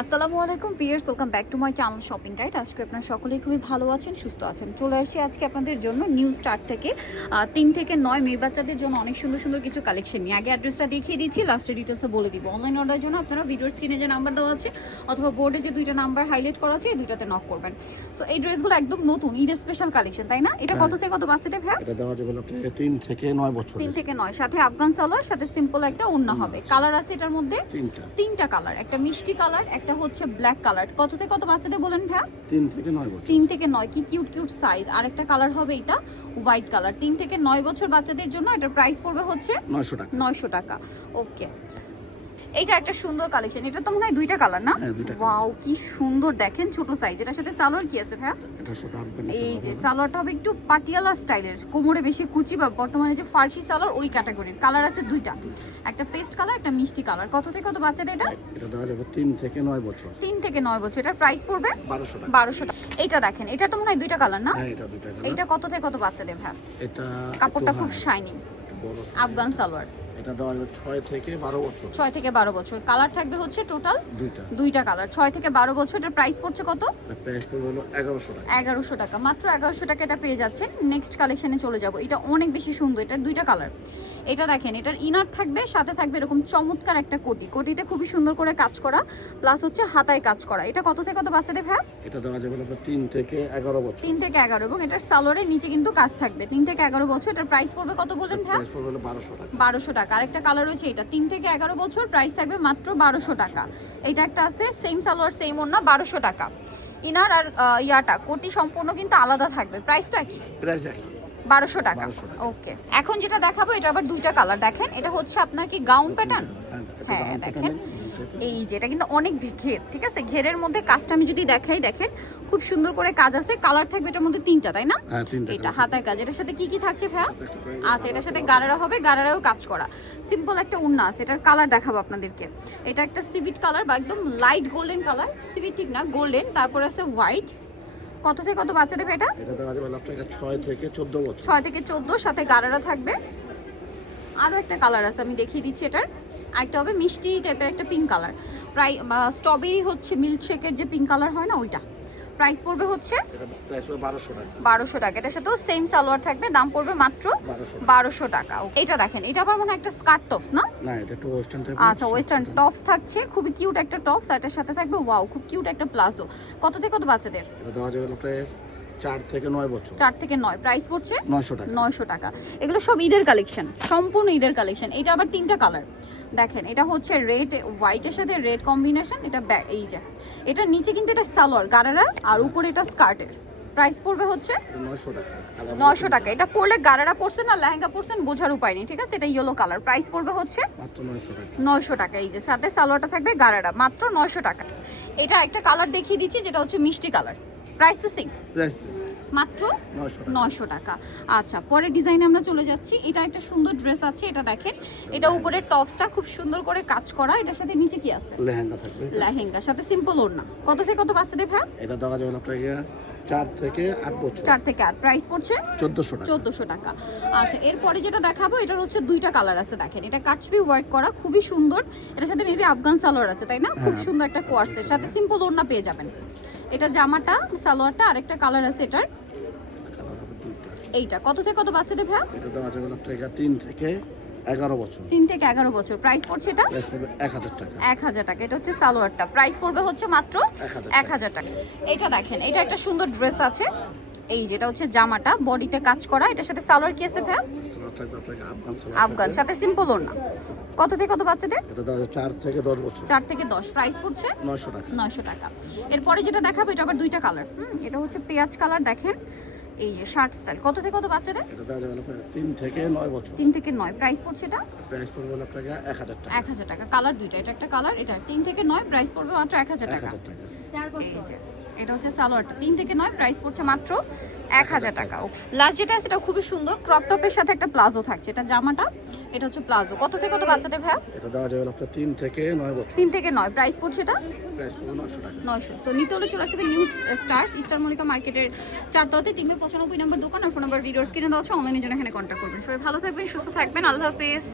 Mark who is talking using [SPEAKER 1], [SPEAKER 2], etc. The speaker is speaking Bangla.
[SPEAKER 1] আসসালামু আলাইকুম viewers welcome back to my channel shopping guide আজকে আপনারা সকলেই খুবই ভালো আছেন সুস্থ আছেন। চলে আসি আজকে আপনাদের জন্য নিউ স্টার্ট থেকে। তিন থেকে নয় মেয়ে বাচ্চাদের জন্য অনেক সুন্দর সুন্দর কিছু কালেকশন নিয়ে। আগে অ্যাড্রেসটা দেখিয়ে দিচ্ছি লাস্টে ডিটেলসে বলে দিব। অনলাইন অর্ডারের জন্য আপনারা ভিডিওর স্ক্রিনে যে নাম্বার দেওয়া আছে অথবা বোর্ডে যে দুইটা নাম্বার হাইলাইট করা আছে এই দুইটাতে নক করবেন। সো এই ড্রেসগুলো একদম নতুন ঈদ স্পেশাল কালেকশন তাই না? এটা কত থেকে কত বাচ্চাদের ভ্যা
[SPEAKER 2] এটা দেওয়া যাবে আপনাকে তিন থেকে নয় বছর
[SPEAKER 1] তিন থেকে নয়। সাথে আফগান সালোয়ার সাথে সিম্পল একটা ওন্না হবে। কালার আছে এটার মধ্যে?
[SPEAKER 2] তিনটা।
[SPEAKER 1] তিনটা কালার একটা মিষ্টি কালার একটা হচ্ছে ব্ল্যাক কালার কত থেকে কত বাচ্চাদের বলেন ভ্যা
[SPEAKER 2] তিন থেকে নয় বছর।
[SPEAKER 1] তিন থেকে নয়। কি কিউট কিউট সাইজ আর একটা কালার হবে এটা হোয়াইট কালার তিন থেকে নয় বছর বাচ্চাদের জন্য এটার প্রাইস পড়বে হচ্ছে
[SPEAKER 2] নয়শো টাকা।
[SPEAKER 1] নয়শো টাকা। ওকে এইটা একটা সুন্দর কালেকশন এটা তো মনে হয় দুইটা কালার না?
[SPEAKER 2] হ্যাঁ।
[SPEAKER 1] ওয়াও কি সুন্দর। দেখেন ছোট সাইজ এটার সাথে সালোয়ার কি আছে ভাইয়া? এই যে সালোয়ারটা হবে একটু পাটিয়ালা স্টাইলের। কোমরে বেশি কুচি বা বর্তমানে যে ফার্সি সালোয়ার ওই ক্যাটাগরির কালার আছে দুইটা। একটা পেস্ট কালার একটা মিষ্টি কালার কত থেকে কত বাচ্চাদের এটা?
[SPEAKER 2] এটা দেওয়া যাবে তিন থেকে নয় বছর।
[SPEAKER 1] তিন থেকে নয় বছর। এটার প্রাইস পড়বে?
[SPEAKER 2] বারোশো টাকা।
[SPEAKER 1] বারোশো টাকা। এটা দেখেন এটা তো মনে হয় দুইটা কালার না?
[SPEAKER 2] হ্যাঁ এটা দুইটা colour।
[SPEAKER 1] এইটা কত থেকে কত বাচ্চাদের ভ্যা
[SPEAKER 2] এটা
[SPEAKER 1] কাপড়টা খুব শাইনিং
[SPEAKER 2] size।
[SPEAKER 1] আফগান সালোয়ার।
[SPEAKER 2] এটা দেওয়া যাবে ছয় থেকে বারো বছর।
[SPEAKER 1] ছয় থেকে বারো বছর। কালার থাকবে হচ্ছে টোটাল
[SPEAKER 2] দুইটা।
[SPEAKER 1] দুইটা কালার ছয় থেকে বারো বছর এটার প্রাইস পড়ছে কত?
[SPEAKER 2] প্রাইস পড়বে হলো এগারোশো টাকা।
[SPEAKER 1] এগারোশো টাকা। মাত্র এগারোশো টাকা এটা পেয়ে যাচ্ছেন। নেক্সট কালেকশনে চলে যাব। এটা অনেক বেশি সুন্দর। এটার দুইটা কালার এটা দেখেন এটার ইনার থাকবে সাথে থাকবে এরকম চমৎকার একটা কোটি। কোটিতে খুবই সুন্দর করে কাজ করা প্লাস হচ্ছে হাতায় কাজ করা। এটা কত থেকে কত বাচ্চাদের ভ্যা
[SPEAKER 2] এটা দেওয়া যাবে আপনার তিন থেকে এগারো বছর।
[SPEAKER 1] তিন থেকে এগারো এবং এটার সালোয়ারের নিচে কিন্তু কাজ থাকবে। তিন থেকে এগারো বছর এটার প্রাইস পড়বে কত বললেন ভ্যা
[SPEAKER 2] প্রাইস পড়বে বারোশো টাকা।
[SPEAKER 1] বারোশো টাকা। আরেকটা কালার রয়েছে এটা তিন থেকে এগারো বছর প্রাইস থাকবে মাত্র বারোশো টাকা। এটা একটা আছে সেম সালোয়ার সেম ওড়না বারোশো টাকা। ইনার আর ইয়াটা কোটি সম্পূর্ণ কিন্তু আলাদা থাকবে। প্রাইস তো একই
[SPEAKER 2] প্রাইস একই।
[SPEAKER 1] বারোশো টাকা। ওকে। এখন যেটা দেখাবো এটা আবার দুইটা কালার দেখেন এটা হচ্ছে আপনার কি গাউন প্যাটার্ন
[SPEAKER 2] হ্যাঁ,
[SPEAKER 1] হ্যাঁ, দেখেন। এই যে এটা কিন্তু অনেক ঘের ঠিক আছে? ঘেরের মধ্যে কাজটা আমি যদি দেখাই দেখেন খুব সুন্দর করে কাজ আছে। কালার থাকবে এটার মধ্যে তিনটা তাই না?
[SPEAKER 2] হ্যাঁ
[SPEAKER 1] এটা। হাতায় কাজ। এটার সাথে কি কি থাকছে ভাইয়া? আচ্ছা এটার সাথে গারারা হবে গারারাও কাজ করা। সিম্পল একটা উন্না আছে। এটার কালার দেখাবো আপনাদেরকে। এটা একটা সিভিট কালার বা একদম লাইট গোল্ডেন কালার সিভিট ঠিক না গোল্ডেন তারপরে আছে হোয়াইট কত থেকে কত বাচ্চা দেবে এটা?
[SPEAKER 2] এটা দেওয়া যাবে আপনাকে ছয় থেকে চোদ্দ বছর।
[SPEAKER 1] 6 থেকে চোদ্দ সাথে গাড়ারা থাকবে। আরও একটা কালার আছে আমি দেখিয়ে দিচ্ছি এটার। একটা হবে মিষ্টি টাইপের একটা পিঙ্ক কালার প্রায় স্ট্রবেরি হচ্ছে মিল্কশেকের যে পিঙ্ক কালার হয় না ওইটা। প্রাইস পড়বে হচ্ছে
[SPEAKER 2] বারোশো টাকা।
[SPEAKER 1] এটার সাথেও সেম সালোয়ার থাকবে দাম পড়বে মাত্র
[SPEAKER 2] বারোশো
[SPEAKER 1] টাকা। এটা দেখেন এটা আবার মনে একটা স্কার্ট টপস না? আচ্ছা ওয়েস্টার্ন টপস থাকছে খুবই কিউট একটা টপস আর এটার সাথে থাকবে ওয়াও খুব কিউট একটা প্লাজো। কত থেকে কত বাচ্চাদের?
[SPEAKER 2] চার থেকে নয় বছর।
[SPEAKER 1] চার থেকে নয়। প্রাইস পড়ছে
[SPEAKER 2] নয়শো টাকা।
[SPEAKER 1] নয়শো টাকা। এগুলো সব ঈদের কালেকশন সম্পূর্ণ ঈদের কালেকশন এটা আবার তিনটা কালার দেখেন এটা হচ্ছে রেড হোয়াইটের সাথে রেড কম্বিনেশন এটা এই যে। এটার নিচে কিন্তু এটা সালোয়ার গারারা আর উপরে এটা স্কার্টের প্রাইস পড়বে হচ্ছে
[SPEAKER 2] নয়শো টাকা।
[SPEAKER 1] এটা পরলে গারারা পরছেন না লেহেঙ্গা পরছেন বোঝার উপায় নেই ঠিক আছে? এটা ইয়েলো কালার প্রাইস পড়বে হচ্ছে
[SPEAKER 2] মাত্র নয়শো টাকা।
[SPEAKER 1] নয়শো টাকা। এই যে সাথে সালোয়ারটা থাকবে গারারা মাত্র নয়শো টাকা। এটা একটা কালার দেখিয়ে দিচ্ছি যেটা হচ্ছে মিষ্টি কালার প্রাইস তো সেম
[SPEAKER 2] প্রাইস
[SPEAKER 1] মাত্র
[SPEAKER 2] নয়শো টাকা।
[SPEAKER 1] আচ্ছা পরের ডিজাইনে আমরা চলে যাচ্ছি। এটা একটা সুন্দর ড্রেস আছে এটা দেখেন। এটা উপরে টপসটা খুব সুন্দর করে কাজ করা। এটার সাথে নিচে কি আছে?
[SPEAKER 2] লেহেঙ্গা থাকবে।
[SPEAKER 1] লেহেঙ্গা সাথে সিম্পল ওড়না। কত থেকে কত বাচ্চাদের ভাই?
[SPEAKER 2] এটা দেওয়া যাবে আপনাকে চার থেকে আট বছর।
[SPEAKER 1] চার থেকে আট। প্রাইস পড়ছে?
[SPEAKER 2] চোদ্দশো টাকা।
[SPEAKER 1] চোদ্দোশো টাকা। আচ্ছা এরপরে যেটা দেখাবো এটার হচ্ছে দুইটা কালার আছে দেখেন। এটা ওয়ার্ক করা খুবই সুন্দর। এটার সাথে মেবি আফগান সালোয়ার আছে তাই না? খুব
[SPEAKER 2] হ্যাঁ।
[SPEAKER 1] সুন্দর একটা কোয়ার্সের সাথে সিম্পল ওড়না পেয়ে যাবেন। এটা জামাটা সালোয়ারটা আরেকটা কালার আছে এটার। এইটা কত থেকে কত বাচ্চাদের ভাই
[SPEAKER 2] এটা দেওয়া যাবে আপনাকে 3 থেকে এগারো বছর।
[SPEAKER 1] 3 থেকে এগারো বছর। প্রাইস পড়ছে এটা?
[SPEAKER 2] প্রাইস পড়বে এক হাজার টাকা।
[SPEAKER 1] এক হাজার টাকা এটা হচ্ছে সালোয়ারটা। প্রাইস পড়বে হচ্ছে মাত্র
[SPEAKER 2] এক হাজার
[SPEAKER 1] এক হাজার টাকা। এটা দেখেন এটা একটা সুন্দর ড্রেস আছে। এই যেটা হচ্ছে জামাটা। বডিতে কাজ করা। এটার সাথে সালোয়ার কি আছে ভাই
[SPEAKER 2] সালোয়ার থাকবে আপনাকে আফগান।
[SPEAKER 1] সাথে সিম্পল ওড়না। কত থেকে কত বাচ্চাদের?
[SPEAKER 2] চার থেকে দশ বছর।
[SPEAKER 1] চার থেকে দশ। প্রাইস পড়ছে?
[SPEAKER 2] নয়শো টাকা।
[SPEAKER 1] নয়শো টাকা। এরপরে যেটা দেখাবো এটা আবার দুইটা কালার হুম এটা হচ্ছে পেঁয়াজ কালার দেখেন। এই যে শার্ট স্টাইল কত থেকে কত বাচ্চাদের?
[SPEAKER 2] তিন থেকে নয় বছর।
[SPEAKER 1] তিন থেকে নয়। প্রাইস পড়ছে এটা?
[SPEAKER 2] প্রাইস পড়বে আপনাকে এক হাজার টাকা।
[SPEAKER 1] এক হাজার টাকা। কালার দুইটা। এটা একটা কালার এটা তিন থেকে নয়। প্রাইস পড়বে মাত্র এক
[SPEAKER 2] হাজার টাকা।
[SPEAKER 1] এই যে এটা হচ্ছে সালোয়ারটা। তিন থেকে নয় প্রাইস পড়ছে মাত্র এক হাজার টাকা। লাস্ট যেটা আছে এটা খুবই সুন্দর। ক্রপ টপের সাথে একটা প্লাজো থাকছে। এটা জামাটা এটা হচ্ছে প্লাজো। কত থেকে কত বাচ্চাদের ভাইয়া?
[SPEAKER 2] এটা দেওয়া যাবে আপনার তিন থেকে নয় বছর।
[SPEAKER 1] তিন থেকে নয়। প্রাইস পড়ছে এটা?
[SPEAKER 2] প্রাইস পড়বে নয়শো টাকা।
[SPEAKER 1] নয়শো। সো নিতে হলে চলে আসতে হবে নিউ স্টার্স ইস্টার মলিকা মার্কেটের চারতলাতে। তিনশো পঁচানব্বই নম্বর দোকান আর ফোন নাম্বার ভিডিওস কিনে দেওয়া হচ্ছে অনলাইনের জন্য এখানে কন্ট্যাক্ট করবেন। সবাই ভালো থাকবেন সুস্থ থাকবেন। আল্লাহ হাফেজ।